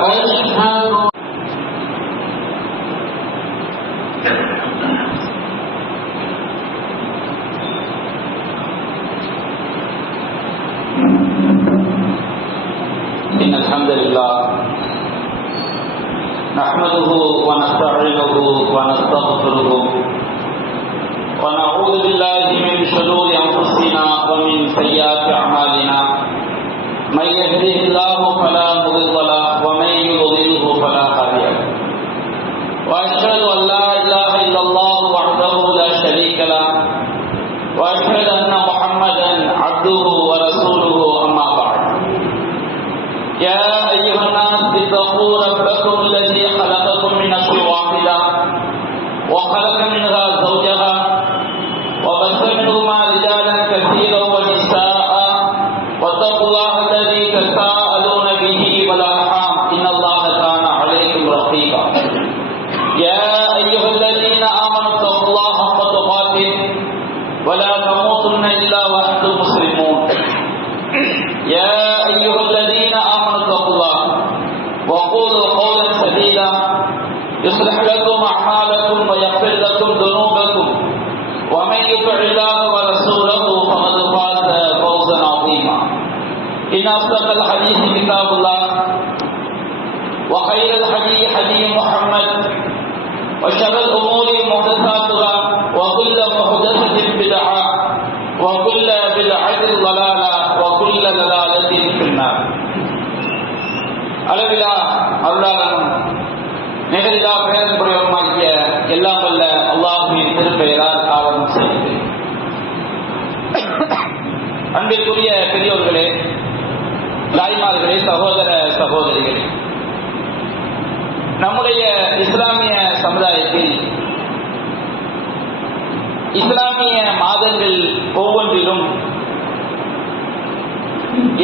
إن الحمد لله نحمده ونستعينه ونستغفره ونعوذ بالله من شرور أنفسنا ومن سيئات أعمالنا من يهده الله فلا مضل له ومن يضلله فلا هادي له وأشهد أن لا إله إلا الله وحده لا شريك له وأشهد أن محمدا عبده ورسوله أما بعد يا أيها الناس اتقوا ربكم الذي خلقكم من نفس واحدة وخلق منها زوجها وبث منهما رجالا كثيرا ونساء واتقوا الله الذي تساءلون به والأرحام إن الله كان عليكم رقيبا يا أيها الذين آمنوا اتقوا الله حق تقاته ولا تموتن إلا وأنتم مسلمون يا أيها الذين آمنوا اتقوا الله وقولوا قولا سديدا يصلح لكم أعمالكم ويغفر لكم ذنوبكم ومن يطع الله ورسوله فقد فاز فوزا عظيما إن أصدق الحديث كتاب الله وخير الهدي هدي محمد وشر الأمور محدثاتها وكل محدثة بدعة وكل بدعة ضلالة وكل ضلالة في النار. அளவிலா அருளாளனும் நிகழ்தா பெயர் பிரயோகமாகிய எல்லாம் வல்ல அல்லாஹ்வின் திருப்பெயரால் ஆரம்பம் செய்து அன்பிற்குரிய பெரியோர்களே, தாய்மார்களே, சகோதர சகோதரிகளே, நம்முடைய இஸ்லாமிய சமுதாயத்தில் இஸ்லாமிய மாதங்கள் ஒவ்வொன்றிலும்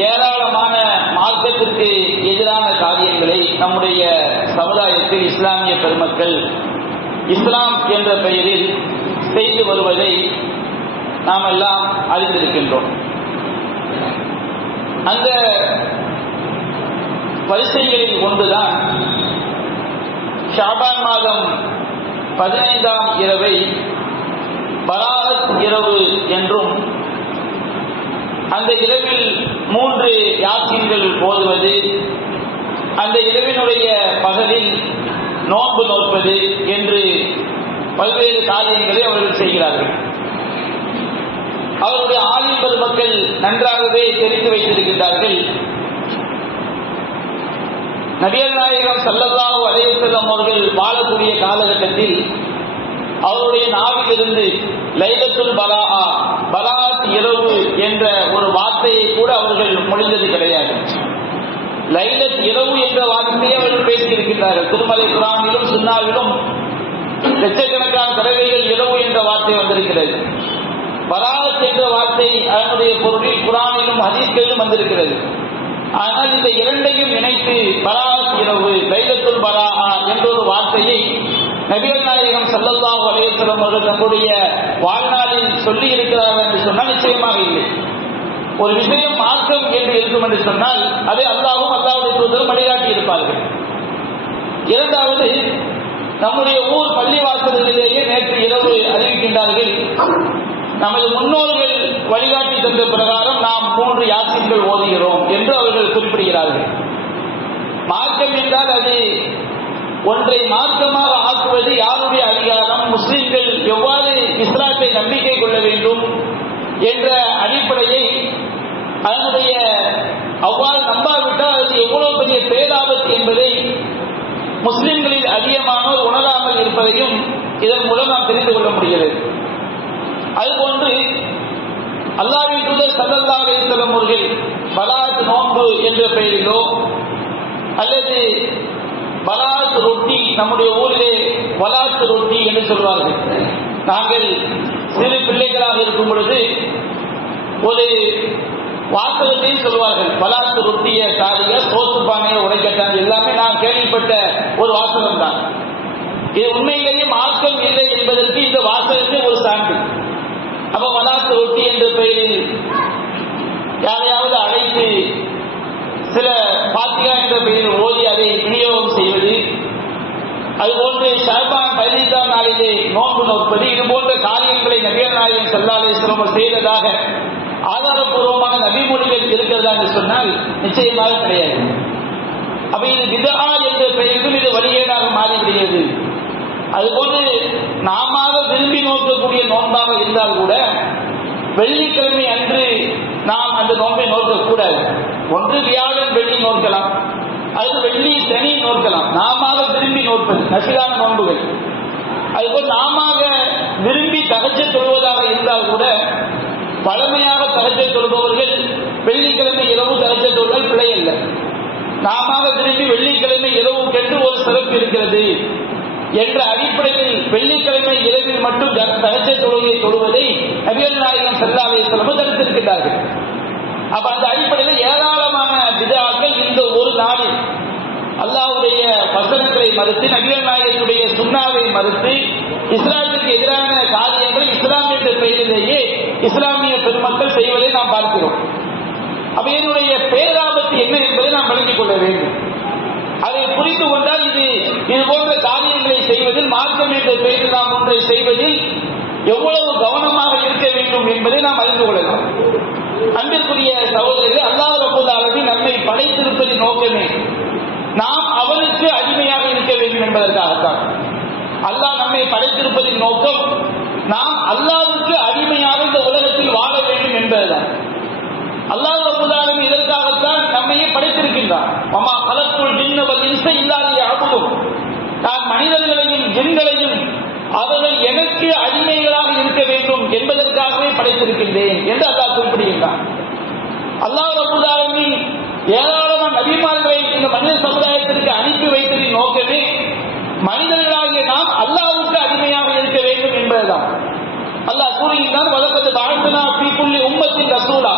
ஏராளமான மார்க்கத்திற்கு எதிரான காரியங்களை நம்முடைய சமுதாயத்தில் இஸ்லாமிய பெருமக்கள் இஸ்லாம் என்ற பெயரில் செய்து வருவதை நாம் எல்லாம் அறிந்திருக்கின்றோம். அந்த வரிசைகளில் ஒன்றுதான் ஷாபான் மாதம் 15ஆம் இரவை பராத் இரவு என்றும், அந்த இரவில் 3 யாசீன்கள் ஓதுவது, அந்த இரவினுடைய பகலில் நோன்பு நோற்பது என்று பல்வேறு காரியங்களை அவர்கள் செய்கிறார்கள். அவருடைய ஆலிம் பெருமக்கள் நன்றாகவே தெரிந்து வைத்திருக்கின்றார்கள். நபிகள் நாயகம் ஸல்லல்லாஹு அலைஹி வஸல்லம் அவர்கள் வாழக்கூடிய காலகட்டத்தில் அவருடைய நாவிலிருந்து லைலத்துல் பராஆ, பராத் இரவு என்ற ஒரு வார்த்தையை கூட அவர்கள் மொழிந்தது கிடையாது. லைலத் இரவு என்ற வார்த்தையை அவர்கள் பேசியிருக்கிறார்கள். திருமலை குர்ஆனிலும் சுன்னாவிலும் லட்சக்கணக்கான தடவைகள் இரவு என்ற வார்த்தை வந்திருக்கிறது. பராத் என்ற வார்த்தை அதனுடைய பொருளில் குர்ஆனிலும் ஹதீஸ்களிலும் வந்திருக்கிறது. ஆனால் இந்த இரண்டையும் இணைத்து பராத் இரவு, லைலத்துல் பராஆ என்ற ஒரு வார்த்தையை நபிகள் நாயகம் ஸல்லல்லாஹு அலைஹி வஸல்லம் அவர்கள் தன்னுடைய வாழ்நாளில் சொல்லி இருக்கிறார்கள் என்று சொன்னால் நிச்சயமாக இல்லை. ஒரு விஷயம் மார்க்கம் என்று இருக்கும் என்று சொன்னால் அதை அல்லாஹ்வும் அல்லாஹ்வுடைய தூதரும் வழிகாட்டி இருப்பார்கள். இரண்டாவது, நம்முடைய ஊர் பள்ளிவாசல்களிலேயே நேற்று இரவு அறிவிக்கின்றார்கள், நமது முன்னோர்கள் வழிகாட்டி தந்த பிரகாரம் நாம் 3 யாசீன்கள் ஓதுகிறோம் என்று அவர்கள் குறிப்பிடுகிறார்கள். மார்க்கம் என்றால் அது ஒன்றை மார்க்கமாக ஆக்குவது யாருடைய அதிகாரம், முஸ்லிம்கள் எவ்வாறு இஸ்லாத்தை நம்பிக்கை கொள்ள வேண்டும் என்ற அடிப்படையை அதனுடைய அவ்வாறு நம்பாவிட்டால் அது எவ்வளவு பெரிய பேராபத்து என்பதை முஸ்லிம்களில் அதிகமானோர் உணராமல் இருப்பதையும் இதன் மூலம் நாம் தெரிந்து கொள்ள முடிகிறது. அதுபோன்று அல்லாஹ்வின் தூதர் ஸல்லல்லாஹு அலைஹி வஸல்லம் அவர்கள் பராத் நோன்பு என்ற பெயரிலோ அல்லது பராத் ரொட்டி, நம்முடைய ஊரிலே வலாத் ரொட்டி என்று சொல்வார்கள். நாங்கள் சிறு பிள்ளைகளாக இருக்கும் பொழுது ஒரு வாசகத்தையும் சொல்வார்கள், வலாத் ரொட்டிய சாரிய சோத்து பானையை உடைக்கத்தான். எல்லாமே நான் கேள்விப்பட்ட ஒரு வாசகம் தான். இது உண்மையிலேயே மார்க்கம் இல்லை என்பதற்கு இந்த வாசகத்தை ஒரு சான்று. அப்ப வலாத் ரொட்டி என்ற பெயரில் யாரையாவது அழைத்து சில பாத்தியா என்ற பெயரில் ஓதி அதை அதுபோன்று ஷஅபான் 15ஆம் நாளிலே நோன்பு நோற்பது, இது போன்ற காரியங்களை நபிகள் நாயகம் ஸல்லல்லாஹு அலைஹி வஸல்லம் செய்ததாக ஆதாரபூர்வமான நபிமொழிகள் இருக்கிறதா என்று சொன்னால் நிச்சயமாக கிடையாது. அப்ப இது பித்ஆ என்ற பெயரிலும் இது வழிகேடாக மாறிவிடுகிறது. அதுபோன்று நாம விரும்பி நோக்கக்கூடிய நோன்பாக இருந்தால் கூட வெள்ளிக்கிழமை அன்று நாம் அந்த நோன்பை நோக்கக்கூடாது. ஒன்று வியாழன் வெள்ளி நோக்கலாம், அது வெள்ளி சனி நோக்கலாம். நாம விரும்பி நோற்பது நஃபிலான நோன்புகள். அதுபோல் நாம விரும்பி தஹஜ்ஜுத் தொழுவதாக இருந்தால் கூட பழமையாக தஹஜ்ஜுத் தொழுபவர்கள் வெள்ளிக்கிழமை இரவு தஹஜ்ஜுத் தொழுதல் பிழை அல்ல. நாம விரும்பி வெள்ளிக்கிழமை இரவு கென்று ஒரு சிறப்பு இருக்கிறது என்ற அடிப்படையில் வெள்ளிக்கிழமை இரவில் மட்டும் தஹஜ்ஜுத் தொழுகையை தொழுவதை நபிகள் நாயகம் ஸல்லல்லாஹு அலைஹி வஸல்லம் தடுத்திருக்கிறார்கள். அப்ப அந்த அடிப்படையில் ஏராளமான பித்ஆக்கள் இந்த ஒரு நாளில் அல்லாஹ்வுடைய வசனங்களை மறுத்து, நபிகள் நாயகத்துடைய சுன்னாவை மறுத்து, இஸ்லாமிற்கு எதிரான காரியங்களை இஸ்லாம் என்ற பெயரிலேயே இஸ்லாமிய பெருமக்கள் செய்வதை நாம் பார்க்கிறோம். அப்ப இதனுடைய பேராபத்து என்ன என்பதை நாம் விளங்கிக் கொள்ள வேண்டும். அதை புரிந்து கொண்டால் இது போன்ற காரியங்களை செய்வதில், மார்க்கம் என்ற பெயரில் நாம் ஒன்றை செய்வதில் எவ்வளவு கவனமாக இருக்க வேண்டும் என்பதை நாம் அறிந்து கொள்ளலாம். அன்பிற்குரிய சகோதரர்களே, அல்லாஹ் ரப்பல் ஆலமீன் நம்மை படைத்திருப்பதின் நோக்கமே நாம் அவனுக்கு அடிமையாக இருக்க வேண்டும் என்பதற்காகத்தான். அல்லாஹ் நம்மை படைத்திருப்பதின் நோக்கம் நாம் அல்லாஹ்வுக்கு அடிமையாக இந்த உலகத்தில் வாழ வேண்டும் என்பதுதான். அல்லாஹ் ரப்பல் ஆலமீன் இதற்காகத்தான் நம்மையே படைத்திருக்கின்றான். வமா கலக்குல் ஜின்ன வல் இன்ஸ இல்லா லியஅபுதுன். நான் மனிதர்களையும் ஜின்களையும் அவர்கள் எனக்கு அடிமைகளாக இருக்க வேண்டும் என்பதற்காகவே படைத்திருக்கின்றேன் என்று அல்லாஹ் குறிப்பிடுகின்றான். அல்லாஹ் ரப்பல் ஆலமீன் ஏராளமான நபிமார்களை இந்த மனித சமுதாயத்திற்கு அனுப்பி வைத்ததின் நோக்கமே மனிதர்களாகிய நாம் அல்லாஹ்வுக்கு அடிமையாக இருக்க வேண்டும் என்பதுதான். அல்லாஹ் கூறுகின்றான், வலக்கத் பஅத்னா ஃபீ குல்லி உம்மத்தின் ரசூலா.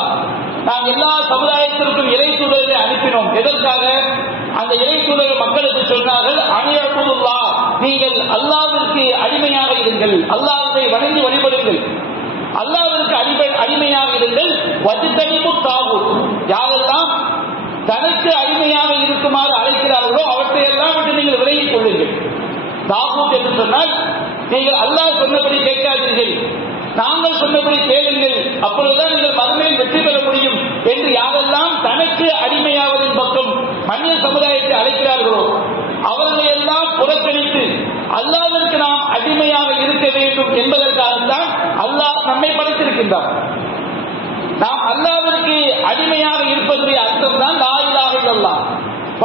நாம் எல்லா சமுதாயத்திற்கும் இறை தூதரை அனுப்பினோம். எதற்காக? அந்த இறை தூதர் மக்களுக்கு சொன்னார்கள், அனியபுதுல்லாஹ், நீங்கள் அல்லாஹ்விற்கு அடிமையாக இருங்கள், அல்லாஹ்வை வணங்கி வழிபடுங்கள், அல்லாஹ்விற்கு அடிமையாக இருங்கள். வஜ்தனிபு தாகூத், யாரெல்லாம் தனக்கு அடிமையாக இருக்குமாறு அழைக்கிறார்களோ அவற்றை எல்லாம் விட்டு நீங்கள் விலகிக் கொள்ளுங்கள். தாகூத் என்று சொன்னால் நீங்கள் அல்லாஹ் சொன்னபடி கேட்காதீர்கள், நாங்கள் சொன்னபடி கேளுங்கள், அப்பொழுதுதான் நீங்கள் மறுமையில் வெற்றி பெற முடியும் என்று யாரெல்லாம் தனக்கு அடிமையாவதின் பக்கம் மனித சமுதாயத்தை அழைக்கிறார்களோ அவர்களை எல்லாம் புறக்கணித்து அல்லாஹ்விற்கு நாம் அடிமையாக இருக்க வேண்டும் என்பதற்காகத்தான் அல்லாஹ் நம்மை படைத்திருக்கின்றார். நாம் அல்லாஹ்விற்கு அடிமையாக இருப்பதுடைய அர்த்தம் தான் லா இலாஹ இல்லல்லாஹ்.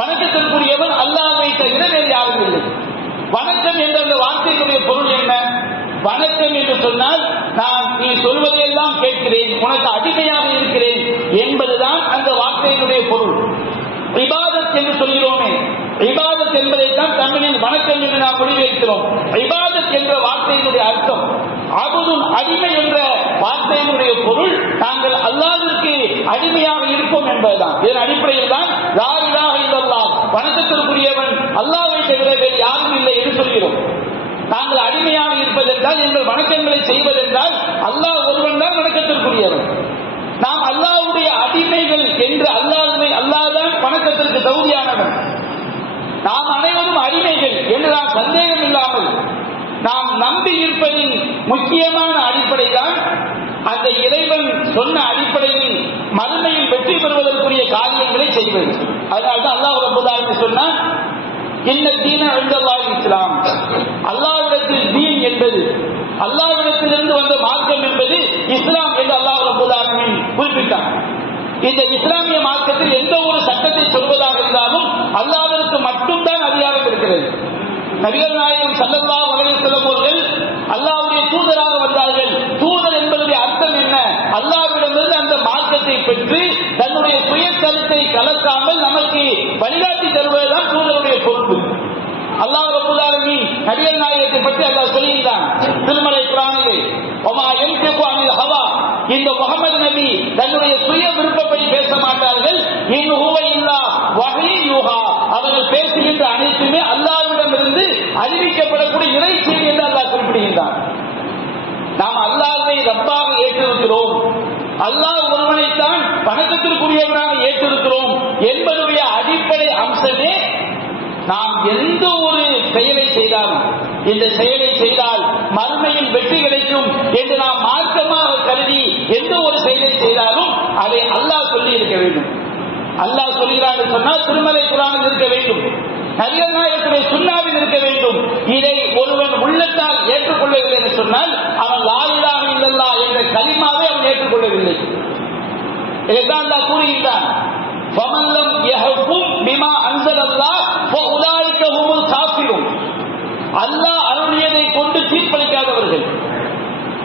வணக்கத்திற்குரியவன் அல்லாஹ்வை தவிர வேறு யாரும் இல்லை. வணக்கம் என்ற அந்த வார்த்தையினுடைய பொருள் என்ன? வணக்கம் என்று சொன்னால் நான் நீ சொல்வதையெல்லாம் கேட்கிறேன், உனக்கு அடிமையாக இருக்கிறேன் என்பதுதான் அந்த வார்த்தையினுடைய பொருள். இபாதத் என்று சொல்கிறோமே, இபாதத் என்பதைத்தான் தமிழில் வணக்கம் என்று நாம் மொழிபெயர்க்கிறோம். இபாதத் என்ற வார்த்தையினுடைய அர்த்தம் அபுதுன், அடிமை என்ற வார்த்தையினுடைய பொருள் நாங்கள் அல்லாஹ்விற்கு அடிமையாக இருப்போம் என்பதுதான். இதன் அடிப்படையில் தான் லா இலாஹ இல்லல்லாஹ், வணக்கத்திற்குரியவன் அல்லாஹ்வை தவிர வேறு யாரும் இல்லை என்று சொல்கிறோம். நாங்கள் அடிமையாக இருப்பதென்றால், எங்கள் வணக்கங்களை செய்வதென்றால் அல்லாஹ் ஒருவன் தான் வணக்கத்திற்குரியவன். நாம் அல்லாஹ்வுடைய அடிமைகள் என்று அல்லாஹ்தான் வணக்கத்திற்கு தகுதியானவன். நாம் அனைவரும் அடிமைகள் என்று நாம் சந்தேகம் இல்லாமல் நாம் நம்பி இருப்பதின் முக்கியமான அடிப்படை தான் அந்த இறைவன் சொன்ன அடிப்படையில் மறுமையில் வெற்றி பெறுவதற்குரிய காரியங்களை செய்வது. அதனால்தான் அல்லாஹ் ரப்பல் ஆலமீன் சொன்னான், இன்ன தீன இன்தல்லாஹி இஸ்லாம். அல்லாஹ்விடத்தில் தீன் என்பது, அல்லாஹ்விடத்திலிருந்து வந்த மார்க்கம் என்பது இஸ்லாம் என்று அல்லாஹ் ரப்பல் ஆலமீன் குறிப்பிட்டான். இந்த இஸ்லாமிய மார்க்கத்தில் எந்த ஒரு சட்டத்தை சொல்வதாக இருந்தாலும் அல்லாஹ்விற்கு மட்டும்தான் அதிகாரம் இருக்கிறது. நபிகள் நாயகம் ஸல்லல்லாஹு அலைஹி வஸல்லம் அவர்கள் அல்லாஹ்வுடைய தூதராக வந்தார்கள். தூதர் என்பதனுடைய அர்த்தம் என்ன? அல்லாஹ்விடமிருந்து அந்த மார்க்கத்தை பெற்று தன்னுடைய சுய கருத்தை கலக்காமல் நமக்கு வழிகாட்டி தருவதுதான் தூதருடைய பொறுப்பு. அல்லாஹ் ரப்பல் ஆலமீன் நபிகள் நாயகத்தை பற்றி அல்லாஹ் சொல்லுகிறான் திருமலை குர்ஆனிலே, வமா யன்திகு அனில் ஹவா, இந்த முஹம்மது நபி தன்னுடைய சுய விருப்பப்படி பேச மாட்டார்கள். இன் ஹுவ இல்லா வஹீ யூஹா, அவர்கள் பேசுகின்ற அனைத்துமே அல்லாஹ்விடமிருந்து அறிவிக்கப்படக்கூடிய இறை செய்தி என்று அல்லாஹ் குறிப்பிடுகின்றான். நாம் அல்லாஹ்வை ரப்பாக ஏற்றிருக்கிறோம், அல்லாஹ் ஒருவனைத்தான் வணக்கத்திற்குரியவனாக ஏற்றிருக்கிறோம் என்பதுடைய அடிப்படை அம்சமே நாம் எந்த ஒரு செயலை செய்தாலும் செய்தாலும், இந்த செயலை செய்தால் மறுமையில் வெற்றி கிடைக்கும் என்று நாம் மார்க்கமாக கருதி எந்த ஒரு செயலை செய்தாலும் அதை அல்லாஹ் சொல்லி இருக்க வேண்டும். அல்லாஹ் சொல்கிறார் என்று சொன்னால் திருமலை குர்ஆனில் இருக்க வேண்டும், நபிகள் நாயகத்துடைய சுன்னாவில் இருக்க வேண்டும். இதை ஒருவன் உள்ளத்தால் ஏற்றுக்கொள்ளவில்லை என்று சொன்னால் அவன் லா இலாஹ இல்லல்லாஹ் என்ற கலிமாவை அவன் ஏற்றுக்கொள்ளவில்லை. இதைத்தான் அல்லாஹ் கூறுகின்றான், ஃபமன் லம் யஹ்கும் பிமா அன்ஸலல்லாஹ் ஃபஉலாயிக ஹுமுல் காஃபிரூன். அல்லாஹ் அருளியதை கொண்டு தீர்ப்பளிக்காதவர்கள்.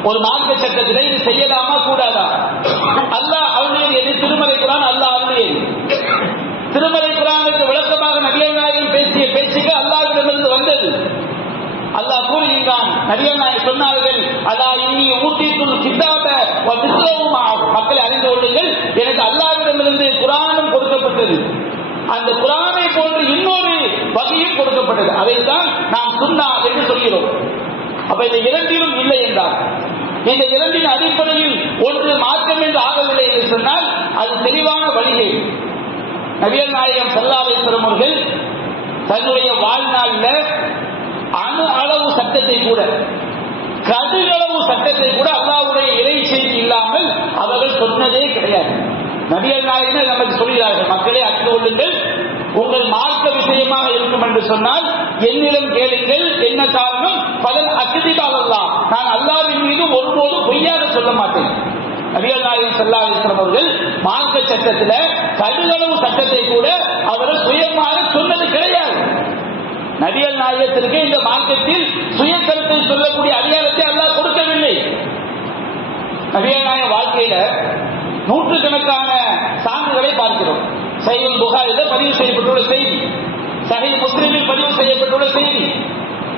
ஒரு மார்க்க சட்டத்திலே இது செய்யலாமா கூடாதா? அல்லாஹ் அருளியது எது? திருமலை குர்ஆன் அல்லாஹ் அருளியது. திருமலை குர்ஆனுக்கு விளக்கமாக நபிகள் நாயகம் பேசிய பேச்சுக்கு அல்லாஹ்விடமிருந்து வந்தது. அல்லாஹ் கூறுகின்றான், நபிகள் நாயகம் சொன்னார்கள், அலா இன்னி ஊதீதுல் கிதாப வ மிஸ்லஹு மஅஹு. மக்களை அறிந்து கொள்ளுங்கள், எனக்கு அல்லாஹ்விடமிருந்து குர்ஆனும் கொடுக்கப்பட்டது, அந்த குர்ஆனை போன்று இன்னொரு வகையும் கொடுக்கப்பட்டது. அதைத்தான் நாம் சுன்னா என்று சொல்கிறோம். அப்ப இந்த இரண்டிலும் இல்லை என்றால், இந்த இரண்டின் அடிப்படையில் ஒன்று மாற்றம் என்று ஆகவில்லை என்று சொன்னால் அது தெளிவான வழிகை. நபிகள் நாயகம் ஸல்லல்லாஹு அலைஹி வஸல்லம் அவர்கள் தன்னுடைய வாழ்நாளில் அணு அளவு சட்டத்தை கூட, கடுகளவு சட்டத்தை கூட அல்லாஹ்வுடைய இறை செய்தி இல்லாமல் அவர்கள் சொன்னதே கிடையாது. நபிகள் நாயகம் நமக்கு சொல்கிறார்கள், மக்களே அறிந்து கொள்ளுங்கள், உங்கள் மார்க்க விஷயமாக இருக்கும் என்று சொன்னால் என்னிடம் கேளுங்கள், என்ன காரணம்? பலன் அக்திபாவல்லாஹ், நான் அல்லாஹ்வின் மீது ஒருபோதும் பொய்யாக சொல்ல மாட்டேன். நபிகள் நாயகம் ஸல்லல்லாஹு அலைஹி வஸல்லம் அவர்கள் மார்க்க சட்டத்தில் கடுகளவு சட்டத்தை கூட அவர்கள் சுயமாக சொன்னது கிடையாது. நபிகள் நாயகத்திற்கு இந்த மார்க்கத்தில் சுய கருத்தை சொல்லக்கூடிய அதிகாரத்தை அல்லாஹ் கொடுக்கவில்லை. நபிகள் நாயக வாழ்க்கையில நூற்றுக்கணக்கான சான்றுகளை பார்க்கிறோம். சஹீஹ் புகாரியில் பதிவு செய்யப்பட்டுள்ள செய்தி, சஹீஹ் முஸ்லிமில் பதிவு செய்யப்பட்டுள்ள செய்தி.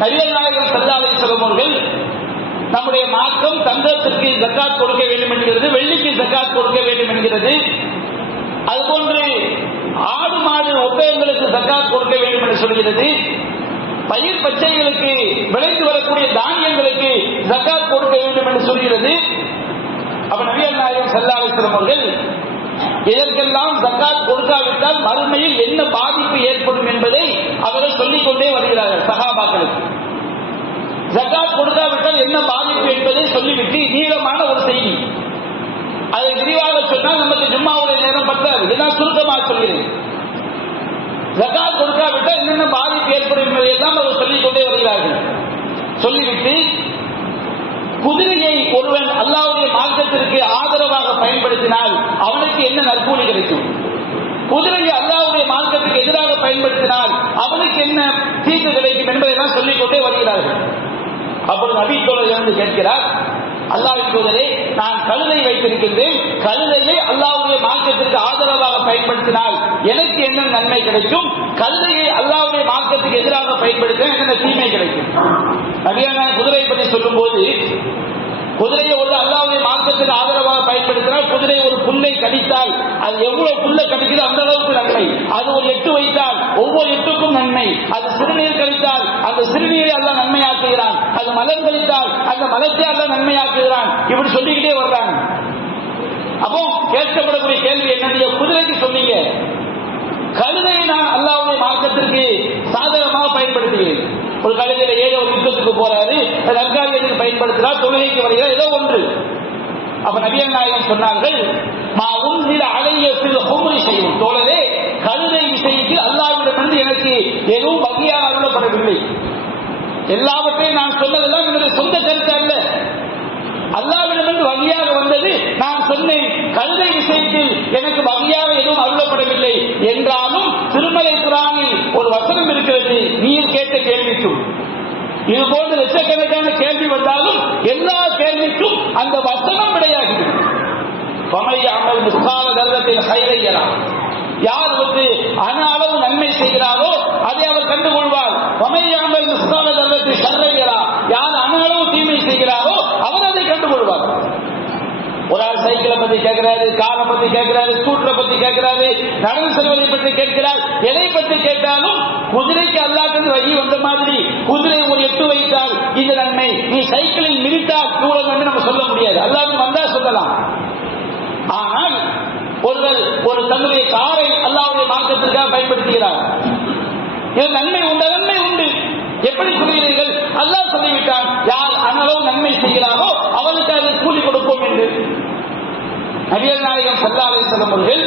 நபிகள் நாயகம் ஸல்லல்லாஹு அலைஹி வஸல்லம் அவர்கள் நம்முடைய மார்க்கம் தங்கத்திற்கு ஜக்காத் கொடுக்க வேண்டும் என்கிறது, வெள்ளிக்கு ஜக்காத் கொடுக்க வேண்டும் என்கிறது, அதுபோன்று ஆடு மாடு ஒட்டகங்களுக்கு ஜக்காத் கொடுக்க வேண்டும் என்று சொல்கிறது, பயிர் பச்சைகளுக்கு விளைந்து வரக்கூடிய தானியங்களுக்கு ஜக்காத் கொடுக்க வேண்டும் என்று சொல்கிறது. அப்ப நபிகள் நாயகம் ஸல்லல்லாஹு அலைஹி வஸல்லம் அவர்கள் இதற்கெல்லாம் ஜக்காத் கொடுக்காவிட்டால் மறுமையில் என்ன பாதிப்பு ஏற்படும் என்பதை அவர்கள் சொல்லிக் கொண்டே வருகிறார்கள் சஹாபாக்களுக்கு. ஜக்காத் கொடுக்காவிட்டால் என்ன பாதிப்பு என்பதை சொல்லிவிட்டு நீளமான ஒரு செய்தி, அதை விரிவாக சொன்னால் நமக்கு ஜும்மாவுடைய நேரம் பத்தாது, நான் சுருக்கமாக சொல்கிறேன். ஜக்காத் கொடுக்காவிட்டால் என்னென்ன பாதிப்பு ஏற்படும் என்பதை எல்லாம் அவர் சொல்லிக் கொண்டே வருகிறார்கள். சொல்லிவிட்டு குதிரையை ஒருவன் அல்லாஹ்வுடைய மார்க்கத்திற்கு ஆதரவாக பயன்படுத்தினால் அவனுக்கு என்ன நற்கூலி கிடைக்கும், குதிரையை அல்லாஹ்வுடைய மார்க்கத்துக்கு எதிராக பயன்படுத்தினால் அவனுக்கு என்ன தீர்வு கிடைக்கும் என்பதையெல்லாம் சொல்லிக் கொண்டே வருகிறார்கள். அப்பொழுது நபி தோழர் இருந்து கேட்கிறார், அல்லாஹ்வின் தூதரே, நான் கழுதை வைத்திருக்கின்றேன், கழுதையை அல்லாஹ்வுடைய மார்க்கத்திற்கு ஆதரவாக பயன்படுத்தினால் எனக்கு என்ன நன்மை கிடைக்கும், கழுதையை அல்லாஹ்வுடைய மார்க்கத்துக்கு எதிராக பயன்படுத்தினால் என்ன தீமை கிடைக்கும்? நபிகள் நாயகம் குதிரையை பற்றி சொல்லும் போது, குதிரையை ஒரு அல்லாஹ்வுடைய மார்க்கத்துக்கு ஆதரவாக பயன்படுத்தினால் குதிரை ஒரு புல்லை கடித்தால் அது எவ்வளவு புல்லை கடிக்குதோ அந்த அளவுக்கு நன்மை, அது ஒரு எட்டு வைத்தால் ஒவ்வொரு எட்டுக்கும் நன்மை, அது சிறுநீர் கழித்தால் அந்த சிறுநீரை அல்லாஹ் நன்மையாக்குகிறான், அது மலம் கழித்தால் அந்த மலத்தை அல்லாஹ் நன்மையாக்குகிறான். இப்படி சொல்லிக்கிட்டே வர்றாங்க. அப்போ கேட்கப்படக்கூடிய கேள்வி என்னுடைய குதிரைக்கு சொன்னீங்க, கழுதையை நான் அல்லாஹ்வுடைய மார்க்கத்திற்கு சாதகமாக பயன்படுத்துகிறேன். ஒரு கழுதையில ஏதோ ஒரு யுத்தத்துக்கு போறாரு, நற்காரியத்துக்கு பயன்படுத்துறார், தொழுகைக்கு வருகிறார், ஏதோ ஒன்று. அப்ப நபிகள் நாயகம் சொன்னார்கள், மா உன்சில அலைய ஃபில் ஹும்ரி ஷைஉன், தோழரே, கழுதை விஷயத்தில் அல்லாஹ்விடமிருந்து எனக்கு எதுவும் வகையாக அருளப்படவில்லை. எல்லாவற்றையும் நான் சொன்னதெல்லாம் என்னுடைய சொந்த கருத்து அல்ல, அல்லாஹ்விடமிருந்து வகையாக வந்தது. நான் சொன்னேன், கழுதை விஷயத்தில் எனக்கு வகையாக எதுவும் அருளப்படவில்லை என்றாலும் திருமலை குர்ஆனில் ஒரு வசனம் இருக்கிறது, நீர் கேட்ட கேள்விக்கும். இது போன்ற லட்சக்கணக்கான கேள்வி வந்தாலும் எல்லா கேள்விக்கும் அந்த வசனம் விடையாகிறது. ஃபமையஅமல் மிஸ்கால தர்ரத்தின் கைரன் யரா, யார் வந்து அணு அளவு நன்மை செய்கிறாரோ அதை அவர் கண்டுகொள்வார். ஃபமையஅமல் மிஸ்கால தர்ரத்தின் ஷர்ரன் யரா, யார் அணு அளவு தீமை செய்கிறாரோ அவர் அதை கண்டுகொள்வார். ஒரு ஆள் சைக்கிளை பத்தி கேட்கிறாரு, காரை பத்தி கேட்கிறாரு, ஸ்கூட்டரை பத்தி கேட்கிறாரு, நடந்து செல்வதை பற்றி கேட்கிறார். எதை பற்றி கேட்டாலும் குதிரைக்கு அல்லாஹ்வின் வழி வந்த மாதிரி, குதிரை ஒரு எட்டு வைத்தால் இந்த நன்மை, நீ சைக்கிளில் மிதித்தால் இவ்வளவு நன்மை நம்ம சொல்ல முடியாது. அல்லாஹ்வின் வந்தா சொல்லலாம். ஆனால் ஒருவர் ஒரு தன்னுடைய காரை அல்லாஹ்வுடைய மார்க்கத்திற்காக பயன்படுத்துகிறார், இது நன்மை உண்டு, நன்மை உண்டு. எப்படி சொல்கிறீர்கள்? அல்லாஹ் சொல்லிவிட்டான், யார் அனளவு நன்மை செய்கிறாரோ அவனுக்கு அது கூலி கொடுப்போம் என்று. நபிகள் நாயகம் ஸல்லல்லாஹு அலைஹி வஸல்லம் அவர்கள்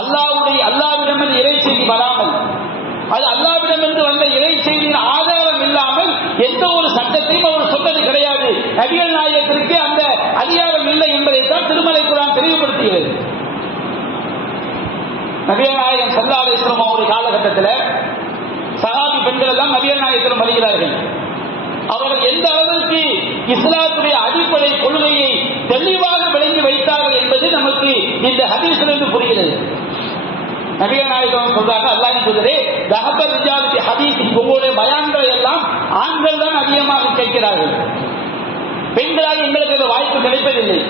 அல்லாஹ்விடமிருந்து இறை செய்தி வராமல், அது அல்லாஹ்விடமிருந்து வந்த இறை செய்தியின் ஆதாரம் இல்லாமல் எந்த ஒரு சட்டத்தையும் அவர் சொன்னது கிடையாது. நபிகள் நாயகத்திற்கு அந்த அதிகாரம் இல்லை என்பதைத்தான் திருமலை குர்ஆன் தெளிவுபடுத்துகிறது. நபிகள் நாயகம் ஸல்லல்லாஹு அலைஹி வஸல்லம் அவருடைய காலகட்டத்தில் சஹாபி பெண்கள் எல்லாம் நபிகள் நாயகத்திடம் வருகிறார்கள். அவர்கள் எந்த அளவிற்கு இஸ்லாத்துடைய அடிப்படை கொள்கையை தெளிவாக விளங்கி வைத்தார்கள் என்பது நமக்கு இந்த ஹதீஸிலிருந்து புரிகிறது. நபிகள் நாயகம் சொல்றாங்க, அல்லாஹ்வின் தூதரே, தஹபர் ரிஜாலுக்கு ஹதீஸ், உங்களுடைய பயான்களை எல்லாம் ஆண்கள் தான் அதிகமாக கேட்கிறார்கள், பெண்களாக எங்களுக்கு அந்த வாய்ப்பு கிடைப்பதில்லை.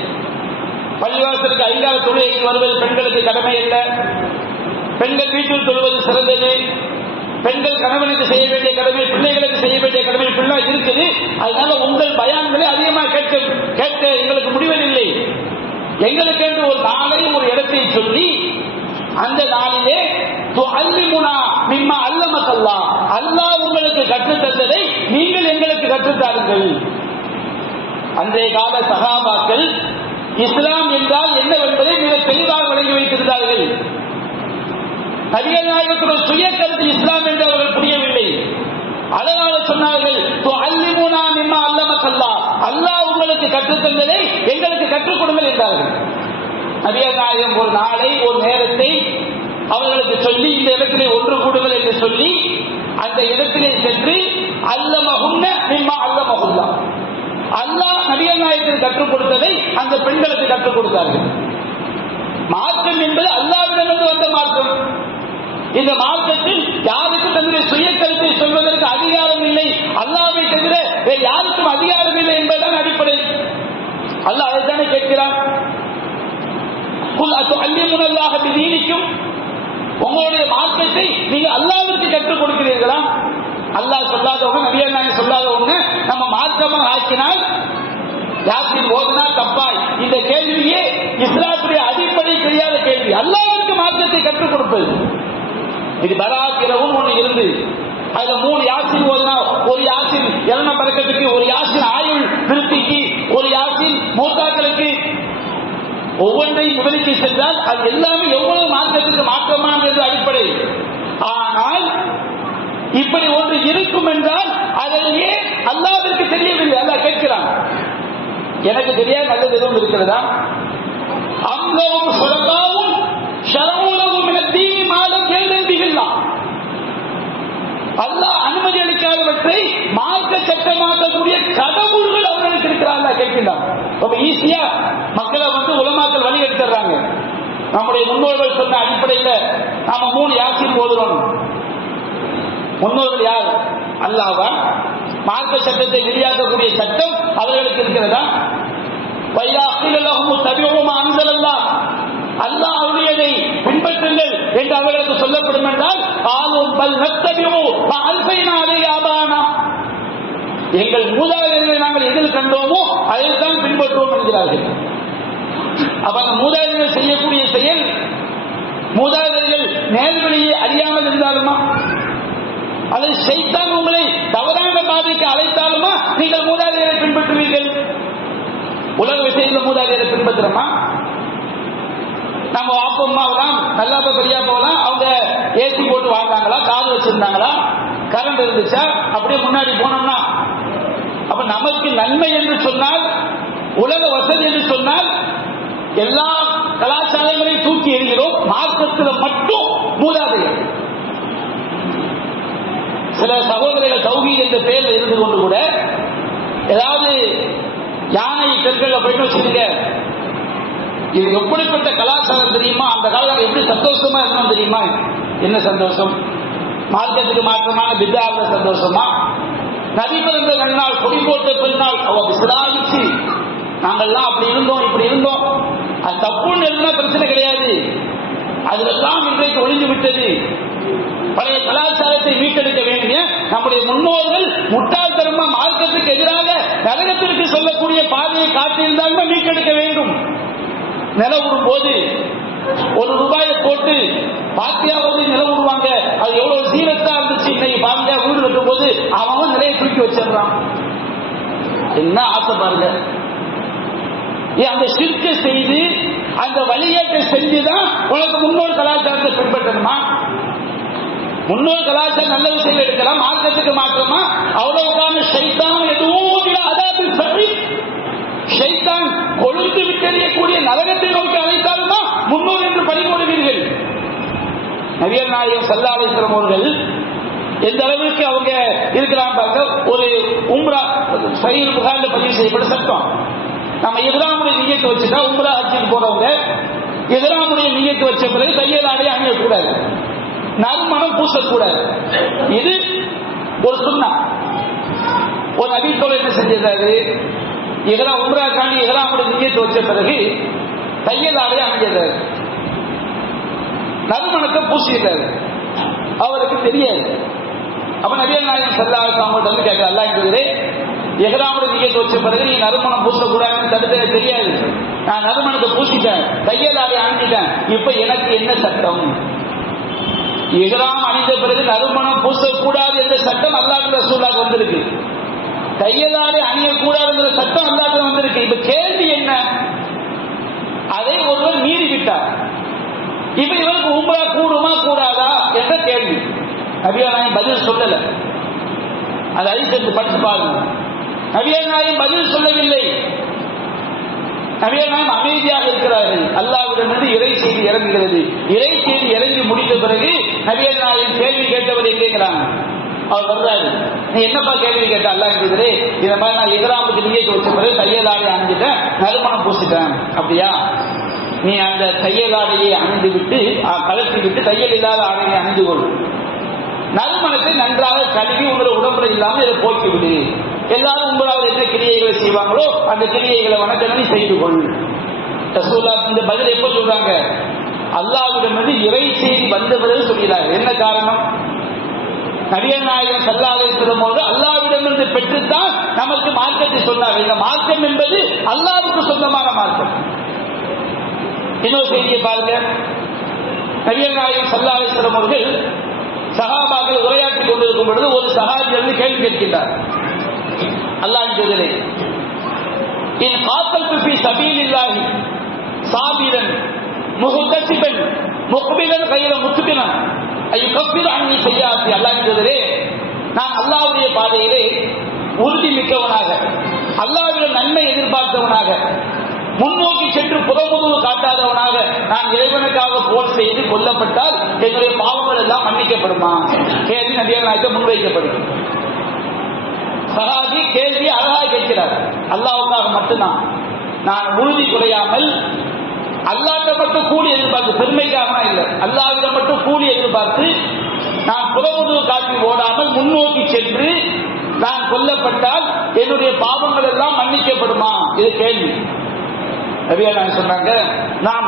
பள்ளிவாசலுக்கு ஐங்கால தொழுகைக்கு வருவது பெண்களுக்கு கடமை அல்ல, பெண்கள் வீட்டில் தொழுவது சிறந்தது, பெண்கள் கணவனுக்கு செய்ய வேண்டிய கடமை, பிள்ளைகளுக்கு செய்ய வேண்டிய கடமை இப்படிலாம் இருக்குது. அதனால உங்கள் பயான்களை அதிகமாக கேட்க எங்களுக்கு முடிவதில்லை. எங்களுக்கு என்று ஒரு நாளை ஒரு இடத்தை சொல்லி அந்த நாளிலே துஅல்லிமுனா மிம்மா அல்லமக்கல்லாஹ், அல்லாஹ் உங்களுக்கு கற்றுத் தந்ததை நீங்கள் எங்களுக்கு கற்றுத்தாருங்கள். அன்றைய கால சஹாபாக்கள் இஸ்லாம் என்றால் என்னவென்பதை மிக தெளிவாக விளங்கி வைத்திருந்தார்கள். நபிகள் நாயகத்துடைய சுய கருத்து இஸ்லாம் என்று அவர்கள் புரியவில்லை. அதனால சொன்னார்கள், துஅல்லிமுனா மிம்மா அல்லமக்கல்லாஹ், அல்லாஹ் உங்களுக்கு கற்றுத் தந்ததை எங்களுக்கு கற்றுக் கொடுங்கள் என்றார்கள். நபிகள் நாயகம் ஒரு நாளை ஒரு நேரத்தை அவர்களுக்கு சொல்லி இந்த இடத்திலே ஒன்று கூடுங்கள் என்று சொல்லி அந்த இடத்திலே சென்று அல்லமஹுன்ன மிம்மா அல்லமஹுல்லாஹ், அல்லாஹ் நபிகள் நாயகத்திற்கு கற்றுக் கொடுத்ததை அந்த பெண்களுக்கு கற்றுக் கொடுத்தார்கள். மார்க்கம் என்பது அல்லாஹ்விடமிருந்து வந்த மார்க்கம். இந்த மார்க்கத்தில் யாருக்கும் தன்னுடைய சுய கருத்தை சொல்வதற்கு அதிகாரம் இல்லை, அல்லாஹ்வை தவிர வேறு யாருக்கும் அதிகாரம் இல்லை என்பதுதான் அடிப்படை. அல்லாஹ் அதைத்தானே கேட்கிறான், குல் அத்துஅல்லிமுனல்லாஹ பிதீனிக்கும், உங்களுடைய மார்க்கத்தை நீங்க அல்லாஹ்விற்கு கற்றுக் கொடுக்கிறீர்களா? அல்லாஹ் சொல்லாதவங்க, நபிகள் நாயகம் சொல்லாதவங்க நம்ம மார்க்கமாக ஆக்கினால், யாசின் ஓதுனா தப்பாய், இந்த கேள்வியே இஸ்லாத்துடைய அடிப்படை தெரியாத கேள்வி. அல்லாஹ்விற்கு மார்க்கத்தை கற்றுக் கொடுப்பது இது பராத் இரவும் ஒன்று இருந்து அதுல 3 யாசின் ஓதுனா, ஒரு யாசின் இளம பறக்கத்துக்கு, ஒரு யாசின் ஆயுள் திருப்திக்கு, ஒரு யாசின் மூத்தாக்களுக்கு, ஒவ்வொன்றையும் விவரித்து சென்றால் அது எல்லாமே எவ்வளவு மார்க்கத்திற்கு மாற்றமானது என்று அடிப்படை. ஆனால் இப்படி ஒன்று இருக்கும் என்றால் அதை ஏன் அல்லாஹ்விற்கு தெரியவில்லை? அல்லாஹ் கேட்கிறான், எனக்கு தெரியாது நல்லது எதுவும் இருக்கிறதா? அம்லவும் சுலகாவும் ஷரவுலவும் மினத்தீனி மாலம் எழுதிக்கலாம். அல்லாஹ் அனுமதி அளிக்காதவற்றை மார்க்க சட்டமாக்கக்கூடிய கடவுள்கள் அவர்களுக்கு இருக்கிறாங்க கேட்கிறான். ரொம்ப ஈஸியா மக்களை உலமாக்கள் வழி எடுத்துறாங்க. நம்முடைய முன்னோர்கள் சொன்ன அடிப்படையில் நாம 3 யாசின் ஓதுறோம். முன்னோர்கள் யார்? அல்லாஹ்வா? மார்க்க சட்டத்தை வெளியாக்கக்கூடிய சட்டம் அவர்களுக்கு இருக்கிறதா? அல்லாஹ் அவருடையதை பின்பற்றுங்கள் என்று அவர்களுக்கு சொல்லப்படும் என்றால் எங்கள் மூதாதையர்களை நாங்கள் எதில் கண்டோமோ அதைத்தான் பின்பற்றுவோம் என்கிறார்கள். அப்ப அந்த மூதாதையர்கள் செய்யக்கூடிய செயல், மூதாதையர்கள் நேர்வழியை அறியாமல் இருந்தாலுமா, அல்லது ஷைத்தான் உங்களை தவறான பாதைக்கு அழைத்தாலுமா நீங்கள் மூதாதையரை பின்பற்றுவீர்கள்? உலக விஷயத்தில் மூதாதையரை பின்பற்றுறோமா? நம்ம அப்பம்மாவெல்லாம் நல்லாப்ப பெரியாப்பாவெல்லாம் அவங்க ஏசி போட்டு வாழ்ந்தாங்களா, காது வச்சிருந்தாங்களா, கரண்ட் இருந்துச்சா, அப்படியே முன்னாடி போனோம்னா அப்ப நமக்கு நன்மை என்று சொன்னால், உலக வசதி என்று சொன்னால் எல்லா கலாச்சாரங்களையும் தூக்கி எறிகிறோம், மார்க்கத்தில் மட்டும் மூதாதையர். சில சகோதரர்கள் தௌஹீத் என்ற பெயரில் இருந்து கொண்டு கூட ஏதாவது யானை தெற்கல்ல போயிட்டு வச்சுருங்க, இது எப்படிப்பட்ட கலாச்சாரம் தெரியுமா, அந்த காலத்தில் எப்படி சந்தோஷமா இருக்கணும் தெரியுமா? என்ன சந்தோஷம்? மார்க்கத்துக்கு மாற்றமான பித்ஆவுல சந்தோஷமா? நபி பிறந்த நன்னாள், கொடி போட்ட பெருநாள், அவ விசாரிச்சு நாங்கள்லாம் அப்படி இருந்தோம் இப்படி இருந்தோம், அது தப்புன்னு இருந்தா பிரச்சனை கிடையாது. அதெல்லாம் இன்றைக்கு ஒழிந்து விட்டது. பழைய கலாச்சாரத்தை மீட்டெடுக்க வேண்டிய நம்முடைய முன்னோர்கள் முட்டாள்தனமா மார்க்கத்துக்கு எதிராக நரகத்திற்கு சொல்லக்கூடிய பாதையை காட்டியிருந்தாலும் மீட்டெடுக்க வேண்டும். நிலவுடும் போது ₹1 போட்டு பாத்தியாவது நிலவுடுவாங்க. அது எவ்வளவு சீரத்தா இருந்துச்சு. இன்னைக்கு பாருங்க, வீடு கட்டும் போது அவன் நிறைய தூக்கி வச்சிடறான். என்ன ஆசை பாருங்க. அந்த ஷிர்க் செய்து அந்த வழியேற்ற செஞ்சுதான் உனக்கு முன்னோர் கலாச்சாரத்தை பின்பற்றணுமா? முன்னோர் கலாச்சாரம் நல்ல விஷயம் எடுக்கலாம், மார்க்கத்துக்கு மாற்றமா? அவ்வளவுக்கான ஷைத்தான் எதுவும் அதாவது சரி, ஷைத்தான் கொழுந்து விட்டறியக்கூடிய நரகத்தை நோக்கி அழைத்தாலுமா முன்னோர் என்று பறிகொடுவீர்கள். நபிகள் நாயகம் ஸல்லல்லாஹு அலைஹி வஸல்லம் அவர்கள் எந்த அளவுக்கு அவங்க இருக்கிறாங்க. ஒரு உம்ரா சஹீஹ் புகாரில பதிவு செய்யப்பட்ட சட்டம், நம்ம இஹ்ராமுடைய நியத்து வச்சுட்டா உம்ரா ஹஜ்ஜுக்கு போறவங்க இஹ்ராமுடைய நியத்து வச்ச பிறகு கையலாடைய அணியக்கூடாது, நறுமணம் பூசக்கூடாது. இது ஒரு சுன்னா. ஒரு நபித்தோடு என்ன செஞ்சிருந்தாரு, உம்ராக்காண்டி இஹ்ராமுடைய நியத்து வச்ச பிறகு கையலாடைய அணிஞ்சிருந்தாரு, நறுமணத்தை பூசிடுறாரு. அவருக்கு தெரியாது. அப்ப நபிகள் நாயகம் ஸல்லல்லாஹு அலைஹி வஸல்லம் வந்து கேட்கிறார், அல்லாஹ்வே இஹ்ராமுடைய நியத்து வச்ச பிறகு நீ நறுமணம் பூசக்கூடாதுன்னு தடுத்தது தெரியாது, நான் நறுமணத்தை பூசிட்டேன், கையலாடைய அணிஞ்சிட்டேன், இப்ப எனக்கு என்ன சட்டம்? இஹ்ராம் அணிந்த பிறகு நறுமணம் பூசக்கூடாது என்ற சட்டம் அல்லாஹ் ரசூலுல்லாஹ் வந்திருக்கு, கையலாடை அணியக்கூடாதுங்கிற சட்டம் அல்லாஹ் வந்திருக்கு. இப்ப கேள்வி என்ன? அதை ஒருவர் மீறி விட்டார். இப்ப இவருக்கு உம்ரா கூடுமா கூடாதா என்ற கேள்வி. நபிகள் நாயகம் பதில் சொல்லல. அது ஹதீஸை படித்து பாருங்க. நபிகள் நாயகம் பதில் சொல்லவில்லை. நபிகள் நாயகம் அமைதியாக இருக்கிறார்கள். அல்லாஹ்விடமிருந்து இறை செய்தி இறங்குகிறது. இறை செய்தி இறங்கி முடித்த பிறகு நபிகள் நாயகம் கேள்வி கேட்டவர் எங்கேங்கிறாங்க. அவர் வர்றாரு, நீ என்னப்பா கேள்வி கேட்ட? அல்லாஹ் இருக்குது, இந்த மாதிரி நான் இஹ்ராமுக்கு நியத்து வச்ச பிறகு கையலாடை அணிஞ்சிட்டேன், நறுமணம் பூசிட்டேன். அப்படியா? நீ அந்த கையலாடையை அணிந்து விட்டு கலத்தி விட்டு கையில் இல்லாத ஆடையை அணிந்து கொள், நறுமணத்தை நன்றாக கழுவி உங்களை உடம்புல இல்லாம இதை போக்கி விடு. எல்லாரும் உங்களால் என்ன கிரியைகளை செய்வாங்களோ அந்த கிரியைகளை வணக்கத்தை செய்து கொள். ரசூலுல்லாஹ் இந்த பதில் எப்ப சொல்றாங்க? அல்லாஹ்விடமிருந்து இறை செய்தி வந்த பிறகு சொல்கிறார். என்ன காரணம்? நபிகள் நாயகம் ஸல்லல்லாஹு அலைஹி வஸல்லம் அவர்கள் அல்லாஹ்விடமிருந்து பெற்றுத்தான் நமக்கு மார்க்கத்தை சொன்னார். இந்த மார்க்கம் என்பது அல்லாஹ்வுக்கு சொந்தமான மார்க்கம். இன்னொரு செய்தியை பாருங்க. நபிகள் நாயகம் ஸல்லல்லாஹு அலைஹி வஸல்லம் அவர்கள் சஹாபாக்கள் உரையாற்றிக் கொண்டிருக்கும் பொழுது ஒரு சஹாபியிலிருந்து கேள்வி கேட்கின்றார். அல்லாஹ்வின் தூதரே, இன் காத்தல்து ஃபீ சபீலில்லாஹி சாபிரன் முஹ்தஸிபன் முக்பிலன் கைர முத்பினன் ஐயுகஃபிரு அன்னி ஸய்யாத்தி. அல்லாஹ்வின் தூதரே, நான் அல்லாஹ்வுடைய பாதையிலே உறுதி மிக்கவனாக, அல்லாஹ்வின் நன்மை எதிர்பார்த்தவனாக, முன்னோக்கி சென்று புறமுதுகு காட்டாதவனாக நான் இறைவனுக்காக போர் செய்து கொல்லப்பட்டால் என்னுடைய பாவங்கள் எல்லாம் மன்னிக்கப்படுமா? கேள்வி நபிகள் நாயகம் முன்வைக்கப்படும். சஹாபி கேள்வி அழகாக கேட்கிறார். அல்லாஹ்வுக்காக மட்டும்தான் நான் உறுதி குறையாமல் அல்லாஹ்விடம் மட்டும் கூலி எதிர்பார்த்து, பெருமைக்காக இல்லை, அல்லாஹ்விடம் மட்டும் கூலி எதிர்பார்த்து நான் புறமுதுகு காட்டி ஓடாமல் முன்னோக்கி சென்று நான் கொல்லப்பட்டால் என்னுடைய பாவங்கள் எல்லாம் மன்னிக்கப்படுமா? இது கேள்வி. நபிகள் நாயகம் சொன்னாங்க, நாம்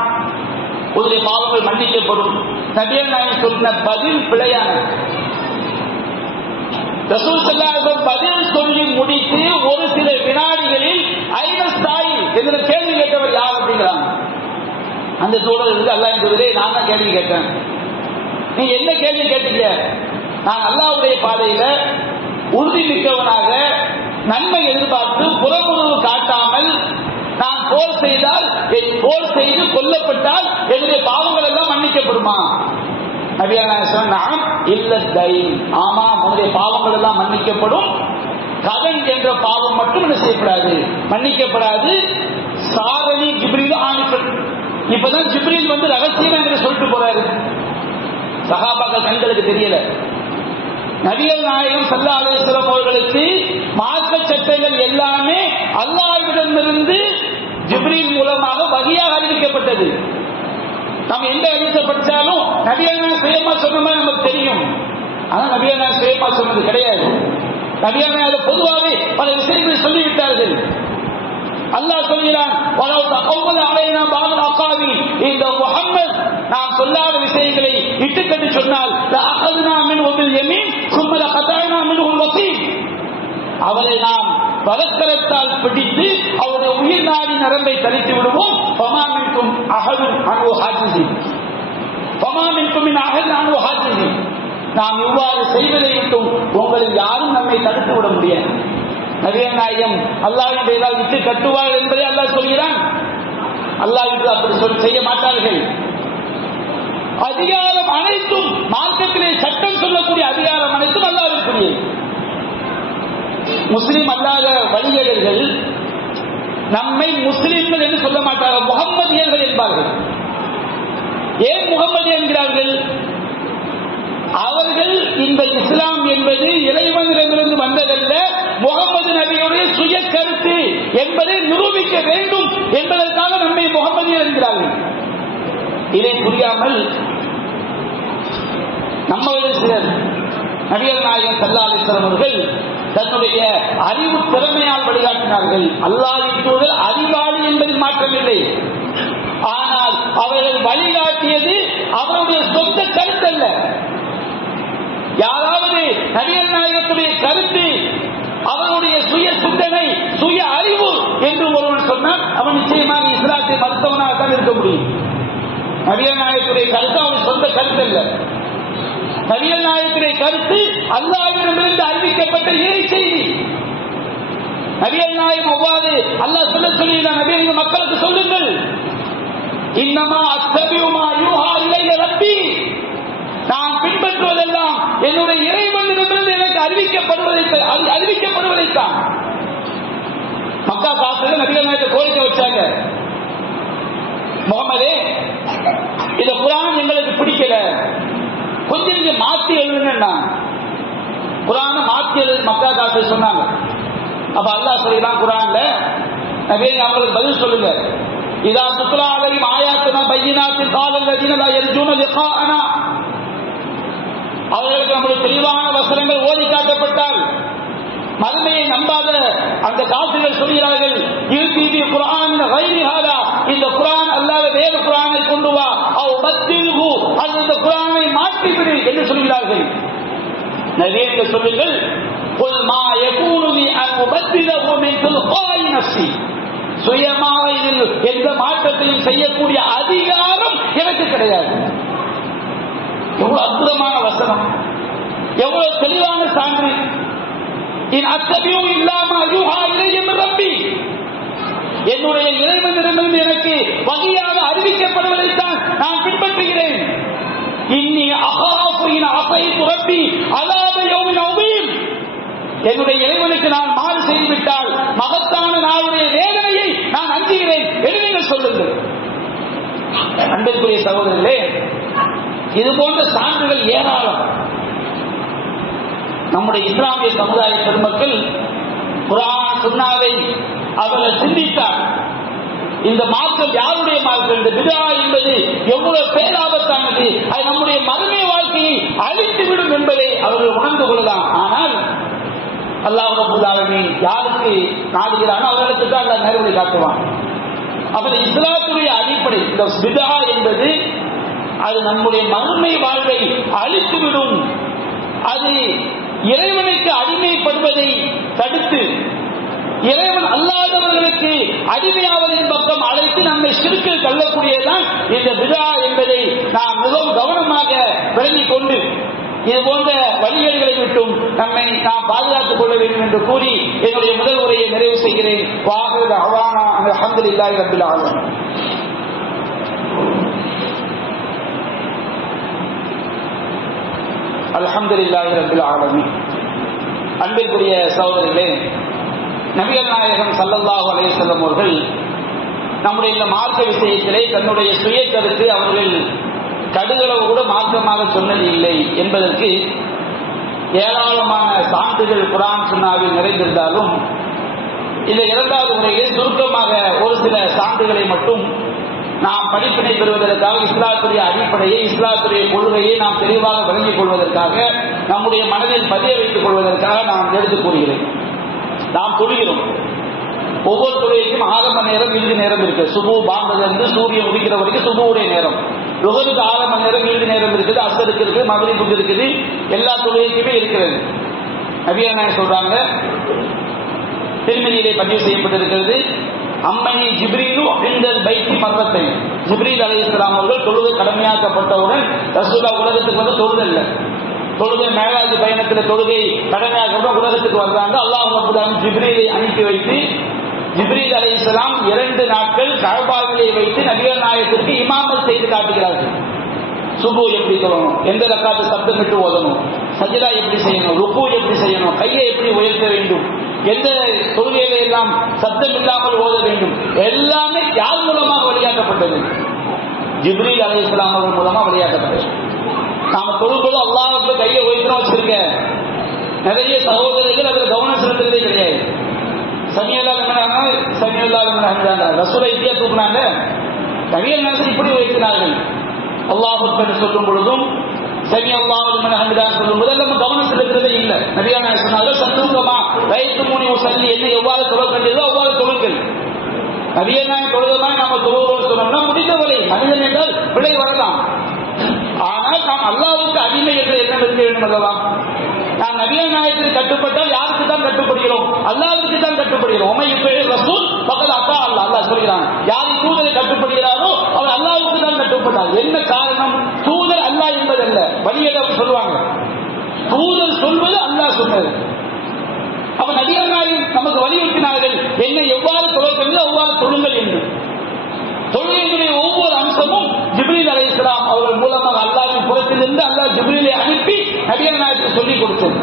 உங்களுடைய பாவங்கள் மன்னிக்கப்படும். நபிகள் நாயகம் சொன்ன பதில் பிழையானது. ரசூல் ஸல்லல்லாஹு அலைஹி வஸல்லம் பதில் சொல்லி முடித்து ஒரு சில வினாடிகளில் ஐனஸ்தாயி என்ற கேள்வி கேட்டவர் யார் அப்படிங்கிறாங்க. அந்த தோழர் இருந்து அல்லாஹ்வின் தூதரே, நான் தான் கேள்வி கேட்டேன். நீ என்ன கேள்வி கேட்டீங்க? நான் அல்லாஹ்வுடைய பாதையில உறுதி மிக்கவனாக நன்மை எதிர்பார்த்து புறமுதுகு காட்டாமல் நான் போர் செய்தால், போர் செய்து கொல்லப்பட்டால் என்னுடைய பாவங்கள் எல்லாம் மன்னிக்கப்படுமா? நபிகள் நாயகம் சொன்னாங்க, இல்லத்தை, ஆமா உன்னுடைய பாவங்கள் எல்லாம் மன்னிக்கப்படும். கதன் என்ற பாவம் மட்டும் என்ன செய்யப்படாது, மன்னிக்கப்படாது. சாரணி ஜிப்ரீல் ஆனிஃபன், இப்பதான் ஜிப்ரீல் வந்து ரகசியமா என்று சொல்லிட்டு போறாரு. சஹாபாக்கள் கண்களுக்கு தெரியல. நபிகள் நாயகம் ஸல்லல்லாஹு அலைஹி வஸல்லம் அவர்களுக்கு மார்க்க சட்டங்கள் எல்லாமே அல்லாஹ்விடமிருந்து ஜிப்ரீல் மூலமாக வஹியாக அறிவிக்கப்பட்டது. நம்ம எந்த ஹதீஸை படிச்சாலும் நபிகள் நாயகம் சுயமா சொன்ன மாதிரி நமக்கு தெரியும். ஆனா நபிகள் நாயகம் சுயமா சொன்னது கிடையாது. நபிகள் நாயகம் பொதுவாகவே பல விஷயங்களை சொல்லிவிட்டார்கள். அல்லாஹ் சொல்கிறான், இந்த முஹம்மது நாம் சொல்லாத விஷயங்களை இட்டுக்கட்டி சொன்னால் அவரை நாம் பலக்கரத்தால் பிடித்து அவருடைய உயிர் நாடி நரம்பை தரித்து விடுவோம். நாம் இவ்வாறு செய்வதை விட்டும் உங்களில் யாரும் நம்மை தடுத்து விட முடியாது. நபிகள் நாயகம் அல்லாஹ்வின் பெயரால் விட்டு கட்டுவார்கள் என்பதை அல்லாஹ் சொல்கிறான். அல்லாஹ்விற்கு அப்படி செய்ய மாட்டார்கள். அதிகாரம் அனைத்தும் மார்க்கத்திலே சட்டம் சொல்லக்கூடிய அதிகாரம் அனைத்தும் அல்லாஹ்விற்குரியது. முஸ்லிம் அல்லாத வழிகேடர்கள் நம்மை முஸ்லிம்கள் என்று சொல்ல மாட்டார்கள், முகம்மதியர்கள் என்பார்கள். ஏன் முகம்மது என்கிறார்கள்? அவர்கள் இந்த இஸ்லாம் என்பது இறைவனிடமிருந்து வந்ததல்ல, முகமது நபியுடைய சுய கருத்து என்பதை நிரூபிக்க வேண்டும் என்பதற்காக நம்மை முகம்மதியர் என்கிறார்கள். இதை புரியாமல் நம்மவர்கள் சிலர் நபிகள் நாயகம் ஸல்லல்லாஹு அலைஹி வஸல்லம் அவர்கள் தன்னுடைய அறிவு திறமையால் வழிகாட்டினார்கள். அல்லாஹ்வின் தூதர் அறிவாளி என்பதில் மாற்றமில்லை. ஆனால் அவர்கள் வழிகாட்டியது அவருடைய சொந்த கருத்தல்ல. யாராவது நபிகள் நாயகத்துடைய கருத்து அவருடைய சுய சிந்தனை சுய அறிவு என்று ஒருவன் சொன்னால் அவன் நிச்சயமாக இஸ்லாத்தை மறுத்தவனாகத்தான் இருக்க முடியும். நபிகள் நாயகத்துடைய கருத்து அவன் சொந்த கருத்து அல்ல. நபிகள் நாயகத்துடைய கருத்து அல்லாஹ்விடமிருந்து அறிவிக்கப்பட்ட இறை செய்தி. நபிகள் நாயகம் அவ்வாறு அல்லாஹ் சொல்லுகிறான், நபிகள் மக்களுக்கு சொல்லுங்கள், இன்னமா அத்தபிஉ மா யூஹா இலைய ரப்பி, நான் பின்பற்றுவதெல்லாம் என்னுடைய இறைவனிடமிருந்து எனக்கு அறிவிக்கப்படுவதைத்தான். மக்கா காசுல நபிகள் நாயகத்தை கோரிக்கை வச்சாங்க, முகமதே இந்த குர்ஆன் எங்களுக்கு பிடிக்கல, கொஞ்சம் நீங்க மாத்தி எழுதுங்க. குர்ஆனை மாத்தி எழுது மக்கா காசு சொன்னாங்க. அப்ப அல்லாஹ் சொல்லிதான் குர்ஆன்ல, நபியே அவங்களுக்கு பதில் சொல்லுங்க, இதா துத்லா அலைஹிம் ஆயாத்துனா பையினாத்தின் காலல் லதீன லா யர்ஜூன லிகாஅனா, அவர்களுக்கு நம்முடைய தெளிவான வசனங்கள் ஓதி காட்டப்பட்டால் மறுமையை நம்பாத அந்த காசிர்கள் சொல்கிறார்கள், யுதீபி குர்ஆன் கைரி ஹாதா, இந்த குர்ஆன் அல்லாஹ் வேறு குர்ஆனை கொண்டு வா, அவ் பத்தில்ஹு, அந்த குர்ஆனை மாற்றிவிடு என்று சொல்கிறார்கள். நபியே சொல்லுங்கள், குல் மா யகூனு லி அன் உபத்திலஹு மின் துல்காய் நஃப்ஸி, சுயமாக இதில் எந்த மாற்றத்தையும் செய்யக்கூடிய அதிகாரம் எனக்கு கிடையாது. எவ்வளவு அற்புதமான வசனம், எவ்வளவு தெளிவான சான்று. இன் அத்தபியூ இல்லாம யூஹா இலைய மின் ரப்பி, என்னுடைய இறைவனிடமிருந்து எனக்கு வகையாக அறிவிக்கப்படுவதைத்தான் நான் பின்பற்றுகிறேன். இன்னி அகாஃபு இன் அஸைது ரப்பி அஸாப யௌமின் அதீம், என்னுடைய இறைவனுக்கு நான் மாறு செய்துவிட்டால் மகத்தான நாளுடைய வேதனையை நான் அஞ்சுகிறேன் என்று நீங்கள் சொல்லுங்கள். அன்பிற்குரிய சகோதரர்களே, இது போன்ற சான்றுகள் ஏராளம். நம்முடைய இஸ்லாமிய சமுதாய பெருமக்கள் குர்ஆன் சுன்னாவை அவர்கள் சிந்தித்தார். இந்த மார்க்கம் யாருடைய மார்க்கம், இந்த பிதா என்பது எவ்வளவு பேராபத்தானது, அது நம்முடைய மறுமை வாழ்க்கையை அழித்துவிடும் என்பதை அவர்கள் உணர்ந்து கொள்ளலாம். ஆனால் அல்லாஹ் ரப்பல் ஆலமீன் யாருக்கு நாடுகிறானோ அவர்களுக்கு தான் அல்லாஹ் நேர்வழி காட்டுவான். அப்படி இஸ்லாத்துடைய அடிப்படை இந்த பிதா என்பது அது நம்முடைய மறுமை வாழ்வை அழித்துவிடும். அது இறைவனுக்கு அடிமைப்படுவதை தடுத்து இறைவன் அல்லாதவர்களுக்கு அடிமையாவதின் பக்கம் அழைத்து நம்மை ஷிர்கில் தள்ளக்கூடியதுதான் இந்த பிதா என்பதை நாம் மிகவும் கவனமாக விளங்கிக் கொண்டு இது போன்ற வழிகளை விட்டும் நம்மை நாம் பாதுகாத்துக் கொள்ள வேண்டும் என்று கூறி என்னுடைய முதல் உரையை நிறைவு செய்கிறேன். வாஹிரு தஅவானா அல்ஹம்துலில்லாஹி ரப்பில் ஆலமீன். அல்ஹம்துலில்லாஹி ரப்பில் ஆலமீன். அன்பிற்குரிய சகோதரர்களே, நபிகள் நாயகம் ஸல்லல்லாஹு அலைஹி வஸல்லம் அவர்கள் நம்முடைய இந்த மார்க்க விஷயத்திலே தன்னுடைய சுய கருத்து அவர்கள் கடுகளவு கூட மாற்றமாக சொன்னது இல்லை என்பதற்கு ஏராளமான சான்றுகள் குர்ஆன் சுன்னாவில் நிறைந்திருந்தாலும் இந்த இரண்டாவது உரையில் சுருக்கமாக ஒரு சில சான்றுகளை மட்டும் நாம் படிப்பினை பெறுவதற்காக இஸ்லாத்துடைய அடிப்படையை இஸ்லாத்துடைய கொள்கையை நாம் தெளிவாக விளங்கிக் கொள்வதற்காக நம்முடைய மனதில் பதிய வைத்துக் கொள்வதற்காக நான் எடுத்துக் கூறுகிறேன். நாம் தொழுகிறோம், ஒவ்வொரு தொழுகைக்கும் ஆரம்ப நேரம் இறுதி நேரம் இருக்கு. சுபு பாம்பதிலிருந்து சூரியன் உதிக்கிற வரைக்கும் சுபுவுடைய நேரம், லுஹருக்கு ஆரம்ப நேரம் இறுதி நேரம் இருக்குது, அஸ்ருக்கு இருக்குது, மக்ரிபுக்கு இருக்குது, எல்லா தொழுகைக்குமே இருக்கிறது. நபிகள் நாயகம் சொல்றாங்க, திருமதியிலே பதிவு செய்யப்பட்டிருக்கிறது, அம்மனி ஜிப்ரீலு இந்தல் பைத்தி மர்ரத்தை, ஜிப்ரீல் அலைஹிஸ்ஸலாம் அவர்கள் தொழுகை கடமையாக்கப்பட்டவுடன் ரசூலுல்லாஹ் உலகத்துக்கு வந்து தொழுதல்ல, தொழுகை மேலாஜ் பயணத்தில் தொழுகை கடமையாக உலகத்துக்கு வந்தாங்க. அல்லாஹ் ரப்பல் ஆலமீன் ஜிப்ரீலை அனுப்பி வைத்து ஜிப்ரீல் அலைஹிஸ்ஸலாம் 2 நாட்கள் கஅபாவிலே வைத்து நபிகள் நாயகத்திற்கு இமாமத் செய்து காட்டுகிறார்கள். சுபு எப்படி சொல்லணும், எந்த ரக்காத்து சப்தமிட்டு ஓதணும், சஜ்தா எப்படி செய்யணும், ருக்கு எப்படி செய்யணும், கையை எப்படி உயர்த்த வேண்டும், எந்த தொழுகையில எல்லாம் சப்தம் இல்லாமல் ஓத வேண்டும், எல்லாமே யார் மூலமாக வழிகாட்டப்பட்டது? ஜிப்ரீல் அலைஹிஸ்ஸலாம் அவர்கள் மூலமா வழிகாட்டப்பட்டது. நாம தொழும்போது அல்லாஹ்வுக்கு கையை உயர்த்தணும் வச்சிருக்க நிறைய சகோதரர்கள் அதில் கவனம் செலுத்துறதே கிடையாது. ரசூலை இந்தியா தூக்குனாங்க, நபிகள் நாயகம் இப்படி உயர்த்தினார்கள். அல்லாஹ் அக்பர் சொல்லும் பொழுதும் சமி அல்லாஹ் லிமன் ஹமிதா சொல்லும் போது நம்ம கவனம் செலுத்துறதே இல்லை. நபிகள் நாயகம் சொன்னார்கள், சந்தூகமா ரைத்து மூணி உசல்லி என்ன எவ்வாறு தொழ வேண்டியதோ அவ்வாறு தொழுங்கள். நபிகள் நாயகம் தொழுதெல்லாம் நம்ம தொழுவோம் சொன்னோம்னா முடிந்தவரை மனிதன் என்றால் பிழை வரலாம். ஆனால் நாம் அல்லாஹ்வுக்கு அடிமை என்று என்ன இருக்க வேண்டும் அல்லவா? நாம் நபிகள் நாயகத்திற்கு கட்டுப்பட்டால் யாருக்கு தான் கட்டுப்படுகிறோம்? அல்லாஹ்வுக்கு தான் கட்டுப்படுகிறோம். ரசூல் பக்கத்தில் அத்தா அல்லா அல்லாஹ் சொல்கிறான், யாரை தூதரை கட்டுப்படுகிறாரோ அவர் அல்லாஹ்வுக்கு தான் கட்டுப்பட்டார். என்ன காரணம்? தூதர் அல்லாஹ் என்பதல்ல, வழியை சொல்லுவாங்க. தூதர் சொல்வது அல்லாஹ் சொன்னது. அப்ப நபிகள் நாயகம் நமக்கு வலியுறுத்தினார்கள், என்னை எவ்வாறு தொழுங்கள் அவ்வாறு தொழுங்கள் என்று. தொழுகையினுடைய ஒவ்வொரு அம்சமும் ஜிப்ரீல் அலைஹிஸ்ஸலாம் அவர்கள் மூலமாக அல்லாஹ்வின் புறத்திலிருந்து அல்லாஹ் ஜிப்ரீலை அனுப்பி நபிகள் நாயகத்துக்கு சொல்லிக் கொடுத்தது.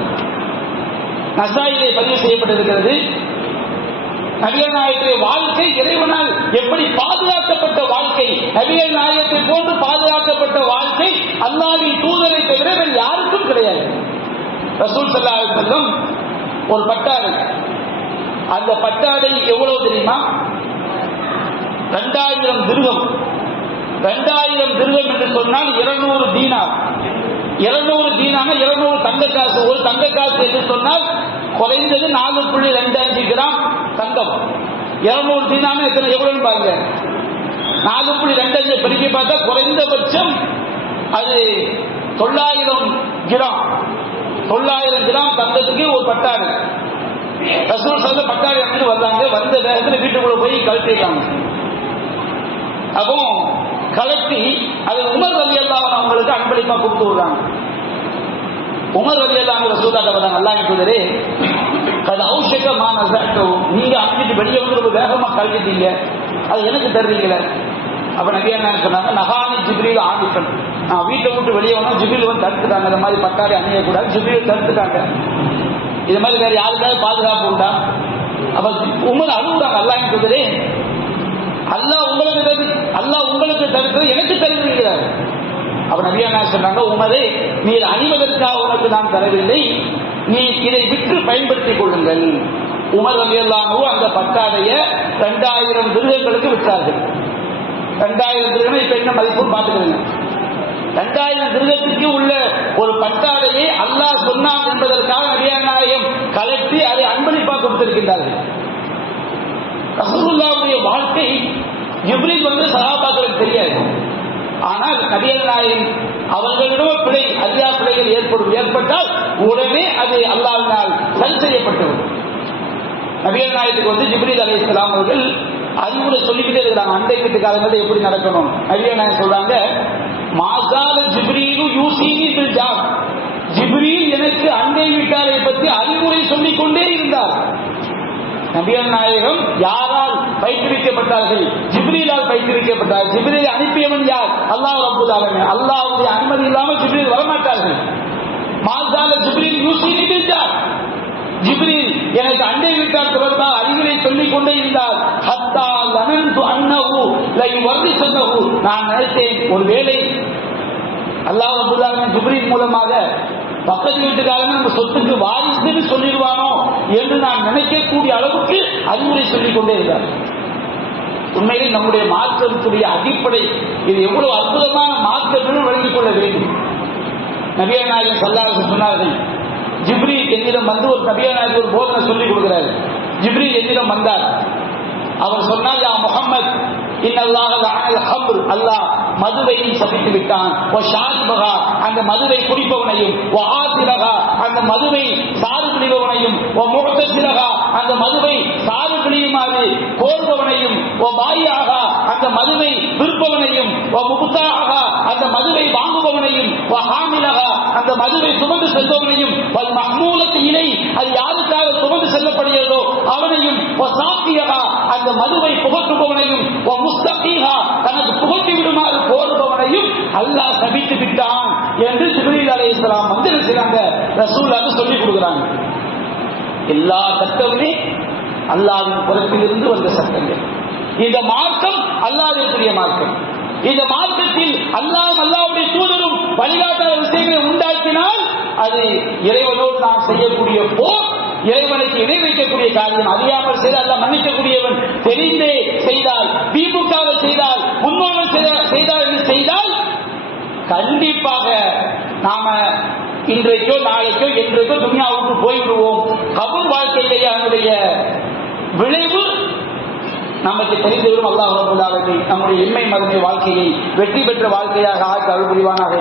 நசாயிலே பதிவு செய்யப்பட்டிருக்கிறது, நபிகள் நாயகத்துடைய வாழ்க்கை இறைவனால் எப்படி பாதுகாக்கப்பட்ட வாழ்க்கை, நபிகள் நாயகத்தை போன்று பாதுகாக்கப்பட்ட வாழ்க்கை அல்லாஹ்வின் தூதரை தவிர வேறு யாருக்கும் கிடையாது. ரசூல் ஸல்லல்லாஹு அலைஹி வஸல்லம் ஒரு பட்டாடை, அந்த பட்டாடை எவ்வளவு தெரியுமா? 2000 திர்ஹம். 2000 திர்ஹம் என்று சொன்னால் 200 தீனார். 200 தீனார் 200 தங்க காசு. ஒரு தங்க காசு என்று சொன்னால் குறைந்தது 4.25 கிராம் தங்கம். 200 தீனார் எத்தனை எவ்வளவு பாருங்க. 4.25 பெருக்கி பார்த்தா குறைந்தபட்சம் அது 900 கிராம். 900 கிராம் தங்கத்துக்கு ஒரு பட்டாடு. ரசூல் சொல்ல பட்டாடு எடுத்து வந்தாங்க. வந்த வேகத்தில் வீட்டுக்குள்ள போய் கழட்டிட்டாங்க. அப்போ கலட்டி அது உமர் ரலியல்லாஹு அன்ஹு அவங்களுக்கு அன்பளிப்பா கொடுத்து விடுறாங்க. உமர் ரலியல்லாஹு அன்ஹு ரசூலுல்லாஹி வந்தாங்க, அல்லாஹ்வின் தூதரே அது ஔஷகமான சட்டோ, நீங்க அங்கிட்டு வெளியே வந்து ரொம்ப வேகமா கழட்டிட்டீங்க, அது எனக்கு தர்றீங்களே. அப்ப நபி என்ன சொன்னாங்க, நகானி ஜிப்ரீல் ஆதித்தன், நான் வீட்டை விட்டு வெளியே வந்தோம், ஜிப்ரீல் வந்து தடுத்துட்டாங்க, இந்த மாதிரி பட்டாடை அணியக்கூடாது, ஜிப்ரீல் தடுத்துட்டாங்க. இது மாதிரி வேற யாருக்காவது பாதுகாப்பு உண்டா? அப்ப உமர் அழுகுறாங்க, அல்லாஹ்வின் தூதரே அல்லாஹ் உங்களுக்கு தடுக்கிறது எனக்கு தருகிறார். அப்ப நபியா சொன்னாங்க, உமரே நீ அணிவதற்காக உனக்கு நான் தரவில்லை, நீ இதை விற்று பயன்படுத்திக் கொள்ளுங்கள். உமர் ரலியல்லாஹு அன்ஹு அந்த பட்டாடைய 2000 திர்ஹங்களுக்கு விற்றார்கள். 2000 திர்ஹம் இப்ப என்ன மதிப்பு பார்த்துக்கிறீங்க. 2000 திர்ஹத்துக்கு உள்ள ஒரு பட்டாடையை அல்லாஹ் சொன்னான் என்பதற்காக நபியா நாயகம் கலட்டி அதை அன்பளிப்பாக கொடுத்திருக்கின்றார்கள். ரசூலுல்லாஹ்வுடைய வாழ்க்கை ஜிப்ரீல் வந்து சஹாபாக்களுக்கு தெரியாது. ஆனால் நபிகள் நாயகம் அவர்களிடம் பிழை, அறியா பிழைகள் ஏற்பட்டால் உடனே அது அல்லாஹ்வினால் சரி செய்யப்பட்டது. நபிகள் நாயகத்துக்கு வந்து ஜிப்ரீல் அலைஹிஸ்ஸலாம் அவர்கள் அறிவுரை சொல்லிக்கிட்டே இருக்கிறாங்க, அண்டை வீட்டுக்காரங்க எப்படி நடக்கணும். நபிகள் நாயகம் சொல்றாங்க, மாசால ஜிப்ரீலு யூசினி பில் ஜார், ஜிப்ரீல் எனக்கு அண்டை வீட்டாரை பற்றி அறிவுரை சொல்லிக் கொண்டே இருந்தார். நபிகள் நாயகம் யாரால் பயிற்றுவிக்கப்பட்டார்கள்? ஜிப்ரீலால் பயிற்றுவிக்கப்பட்டார். ஜிப்ரீல் அனுப்பியவன் யார்? அல்லாஹ் ரப்பல் ஆலமீன். அல்லாஹ்வுடைய அனுமதி இல்லாமல் ஜிப்ரீல் வரமாட்டார்கள். மாசால ஜிப்ரீல் யூசினி பில் ஜார், ஜிப்ரீல் எனக்கு அண்டை வீட்டார் தொடர்பாக அறிவுரை சொல்லிக் கொண்டே இருந்தார். ஹத்தா லனன்து அன்னஹு லயுவர்ரிசனஹு, நான் நினைத்தேன் ஒருவேளை அல்லாஹ் ரப்பல் ஆலமீன் ஜிப்ரீல் மூலமாக பக்கத்து வீட்டுக்காரங்க நம்ம சொத்துக்கு வாரிசுன்னு சொல்லிடுவானோ என்று நான் நினைக்கக்கூடிய அளவுக்கு அறிவுரை சொல்லிக் கொண்டே இருந்தார். உண்மையில் நம்முடைய மாற்றத்துடைய அடிப்படை இது எவ்வளவு அற்புதமான மாற்றங்களும் வழங்கிக் கொள்ள வேண்டும். நபிகள் நாயகம் ஸல்லல்லாஹு அலைஹி வஸல்லம் சொன்னார்கள், ஜிப்ரீல் என்னிடம் வந்து ஒரு நபிகள் நாயகம் ஒரு போதனை சொல்லிக் கொடுக்கிறார். ஜிப்ரீல் என்னிடம் வந்தார். அவர் சொன்னார், யா முஹம்மத் இன்னல்லாஹ லஅனல் ஹம்ர், அல்லாஹ் மதுவையும் சபித்து விட்டான். ஷாரிபஹா, அந்த மதுவை குடிப்பவனையும், ஆசிரஹா, அந்த மதுவை சாறு பிடிப்பவனையும், முஅத்தசிலஹா, அந்த மதுவை சாறு பிடியுமாறு கோருபவனையும், பாயிஆஹா, அந்த மதுவை விற்பவனையும், முப்தாஹா, அந்த மதுவை வாங்குபவனையும், ஹாமிலஹா, அந்த மதுவை சுமந்து செல்பவனையும் மஹ்மூலத்தினை அது யாருக்காக சுமந்து செல்லப்படுகிறதோ அவனையும் அந்த மதுவை புகட்டுபவனையும் தனக்கு புகட்டி விடுமாறு கோருபவனையும் அல்லாஹ் சபித்து விட்டான் என்று ஜிப்ரீல் அலைஹிஸ்ஸலாம் வந்து செய்றாங்க. ரசூலுல்லாஹ் சொல்லி கொடுக்குறாங்க. எல்லா சட்டமுமே அல்லாஹ்வின் புறத்திலிருந்து வந்த சட்டங்கள். இந்த மார்க்கம் அல்லாஹ்வுடைய மார்க்கம். இந்த மார்க்கத்தில் அல்லாஹ்வுடைய தூதரும் வழிகாட்டாத விஷயங்களை உண்டாக்கினால் அது இறைவனோடு நாம் செய்யக்கூடிய போர், இறைவனுக்கு இணை வைக்கக்கூடிய காரியம். அறியாமல் செய்தால் அல்லாஹ் மன்னிக்கக்கூடியவன். தெரிந்தே செய்தால், திமுக செய்தால், முன்னோர்கள் செய்தால் என்று செய்தால் கண்டிப்பாக நாம இன்றைக்கோ நாளைக்கோ என்றைக்கோ துன்யாவுக்கு போய்விடுவோம். கபூர் வாழ்க்கையிலேயே அதனுடைய விளைவு நமக்கு தெரிந்துவிடும். அல்லாஹ் ரப்பல் ஆலமீன் நம்முடைய இன்மை மறுமை வாழ்க்கையை வெற்றி பெற்ற வாழ்க்கையாக ஆக்கி அருள் புரிவானாக.